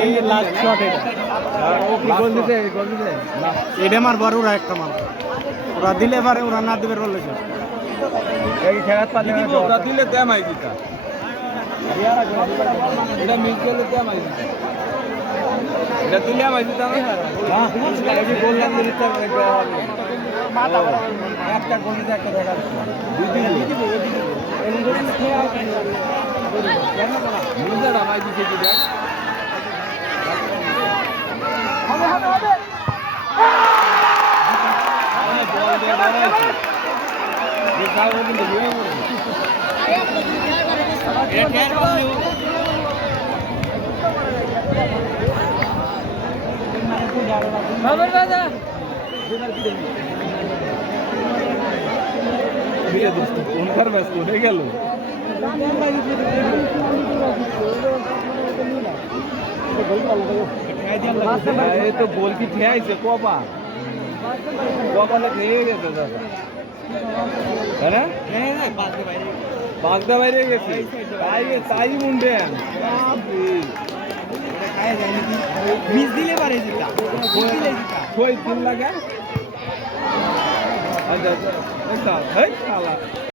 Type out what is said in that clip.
এই last shot এটা। ও কি গোল দিতে এটা আমার বড় ওরা একটা মাল ওরা দিলে পারে ওরা না দিবে বললে এই খেলাত পারলে ওরা দিলে দেমাই দিতা এটা মিস করলে দেমাই দিতা এটা দিলে আমাই দিতা না এই যে গোল লাইন দিতে মাথা একটা গোল দিতে একটা দেখা দুই দিন মুজাটা মাই দিতে কি দেখ হবে হবে হবে বল দিয়ে দাঁড়াইছে এই কাল কিন্তু হয়ে গেল এটা কেন বললি বাবার দাদা বিলে দোস্ত কোন কার ব্যস্ত হয়ে গেল এই তো গোল কি খেয়েছে কপা কপালে খেয়ে গেছে দাদা হ্যাঁ বাগদা বাইরে গেছে তাই মুন্ডে মিস দিলে পারে জিতা কই 3 লাগে আচ্ছা আচ্ছা